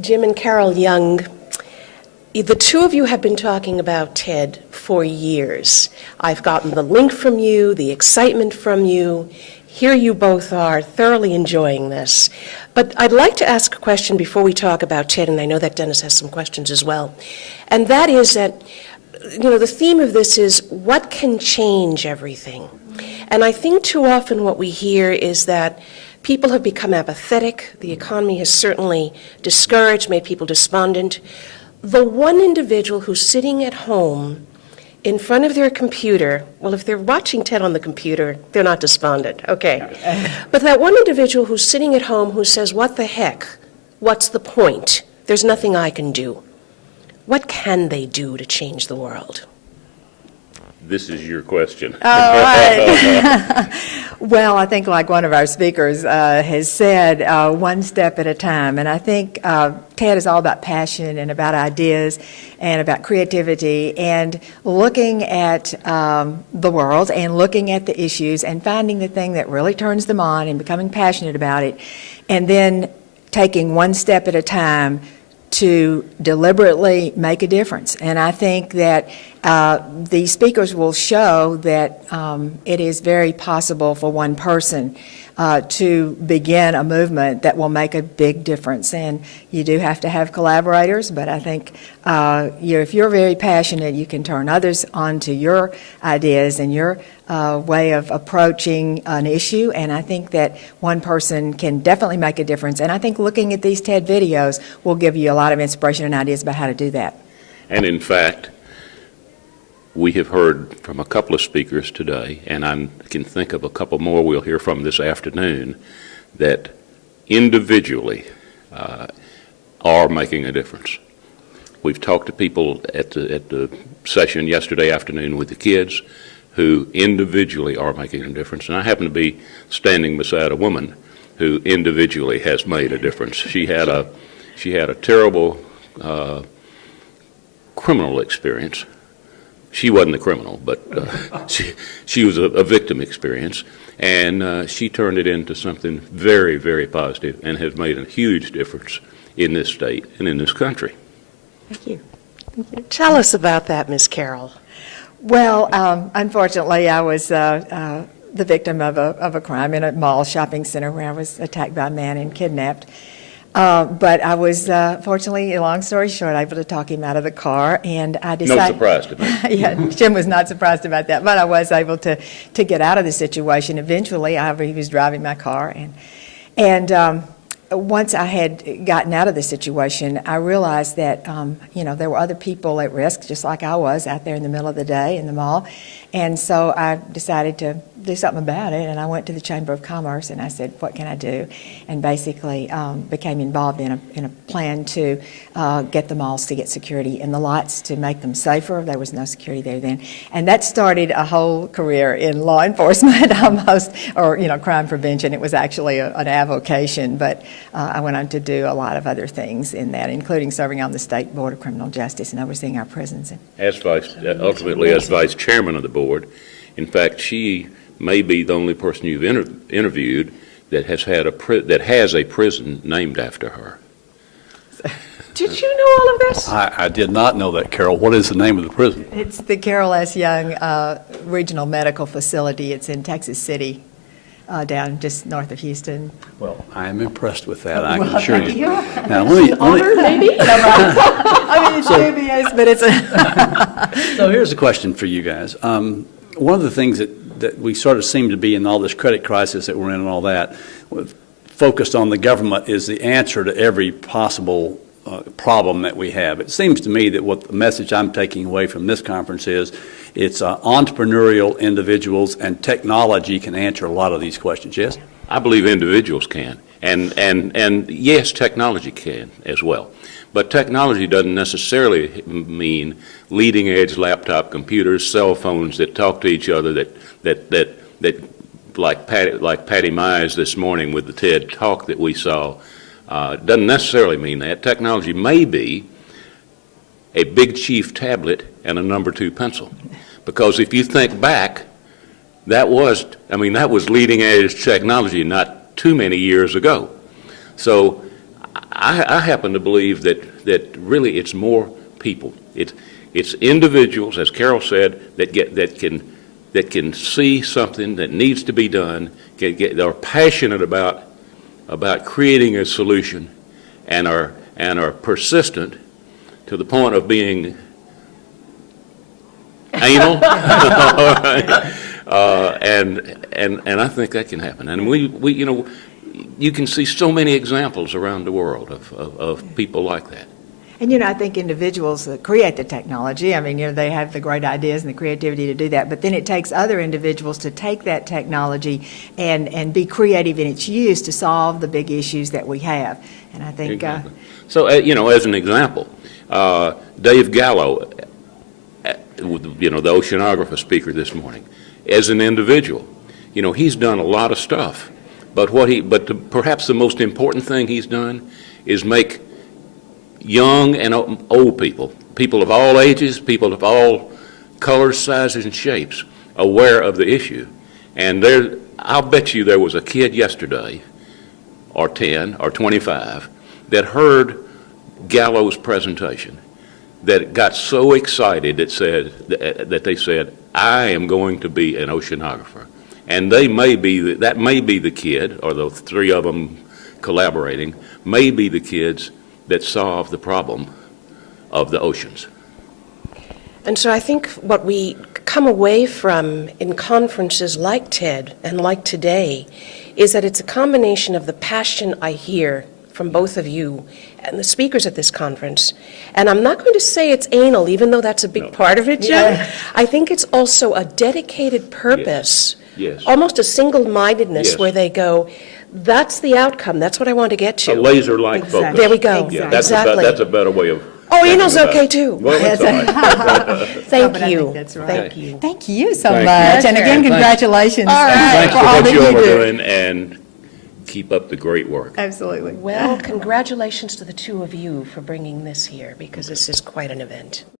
Jim and Carole Young, the two of you have been talking about TED for years. I've gotten the link from you, the excitement from you. Here you both are, thoroughly enjoying this. But I'd like to ask a question before we talk about TED, and I know that Dennis has some questions as well. And that is that, the theme of this is what can change everything? And I think too often what we hear is that people have become apathetic. The economy has certainly discouraged, made people despondent. The one individual who's sitting at home in front of their computer, well, if they're watching TED on the computer, they're not despondent, okay. But that one individual who's sitting at home who says, what the heck? What's the point? There's nothing I can do. What can they do to change the world? This is your question. All right. Well, I think like one of our speakers has said, one step at a time. And I think TED is all about passion and about ideas and about creativity and looking at the world and looking at the issues and finding the thing that really turns them on and becoming passionate about it, and then taking one step at a time to deliberately make a difference. And I think that the speakers will show that it is very possible for one person to begin a movement that will make a big difference. And you do have to have collaborators, but I think if you're very passionate, you can turn others onto your ideas and your way of approaching an issue. And I think that one person can definitely make a difference. And I think looking at these TED videos will give you a lot of inspiration and ideas about how to do that. And in fact, we have heard from a couple of speakers today, and I can think of a couple more we'll hear from this afternoon, that individually are making a difference. We've talked to people at the session yesterday afternoon with the kids who individually are making a difference. And I happen to be standing beside a woman who individually has made a difference. She had a terrible criminal experience. She wasn't a criminal, but she was a victim experience, and she turned it into something very, very positive and has made a huge difference in this state and in this country. Thank you. Thank you. Tell us about that, Ms. Carole. Well, unfortunately, I was the victim of a crime in a mall shopping center where I was attacked by a man and kidnapped. But I was, fortunately, long story short, able to talk him out of the car, and I decided... No surprise to me. Yeah, Jim was not surprised about that, but I was able to get out of the situation. Eventually, he was driving my car, and once I had gotten out of the situation, I realized that, there were other people at risk, just like I was, out there in the middle of the day in the mall. And so I decided to do something about it, and I went to the Chamber of Commerce, and I said, what can I do? And basically became involved in a plan to get the malls to get security in the lots to make them safer. There was no security there then. And that started a whole career in law enforcement almost, or, crime prevention. It was actually an avocation, but I went on to do a lot of other things in that, including serving on the State Board of Criminal Justice and overseeing our prisons. Ultimately as vice chairman of the board. In fact, she may be the only person you've interviewed that has a prison named after her. Did you know all of this? I did not know that, Carole. What is the name of the prison? It's the Carole S. Young Regional Medical Facility. It's in Texas City, down just north of Houston. Well, I am impressed with that, I can assure you. Now, Honor, maybe? I mean, it's dubious, but it's a... So here's a question for you guys. One of the things that we sort of seem to be in all this credit crisis that we're in and all that, focused on the government is the answer to every possible problem that we have. It seems to me that what the message I'm taking away from this conference is it's entrepreneurial individuals, and technology can answer a lot of these questions. Yes? I believe individuals can, and yes, technology can as well. But technology doesn't necessarily mean leading-edge laptop computers, cell phones that talk to each other, that like Patty Mize this morning with the TED talk that we saw. Doesn't necessarily mean that. Technology may be a Big Chief tablet and a No. 2 pencil. Because if you think back, that was leading edge technology not too many years ago. So I happen to believe that really it's more people. It's individuals, as Carole said, that can see something that needs to be done, are passionate about creating a solution, and are persistent to the point of being anal. And I think that can happen. And we you can see so many examples around the world of people like that. And, I think individuals that create the technology, I mean, they have the great ideas and the creativity to do that, but then it takes other individuals to take that technology and be creative in its use to solve the big issues that we have. And I think... Exactly. So, as an example, Dave Gallo, the oceanographer speaker this morning, as an individual, he's done a lot of stuff. But perhaps the most important thing he's done is make young and old people of all ages, people of all colors, sizes, and shapes, aware of the issue. And I'll bet you there was a kid yesterday, or 10, or 25, that heard Gallo's presentation, that got so excited that they said, I am going to be an oceanographer. And that may be the kid, or the three of them collaborating, may be the kids that solve the problem of the oceans. And so I think what we come away from in conferences like TED and like today is that it's a combination of the passion I hear from both of you and the speakers at this conference. And I'm not going to say it's anal, even though that's a big part of it, Jim. Yeah. I think it's also a dedicated purpose, Yes. almost a single-mindedness, Yes. where they go, that's the outcome, that's what I want to get to. A laser-like Exactly. focus. There we go. Yeah, Exactly. that's a better way of... Oh, anal's thinking about okay, it. too. Well, that's all right. Thank but I you. think that's right. Thank you. Thank you so Thank much. you. And again, congratulations Thanks for all what that you all you are do. doing, and keep up the great work. Absolutely. Well, congratulations to the two of you for bringing this here, because this is quite an event.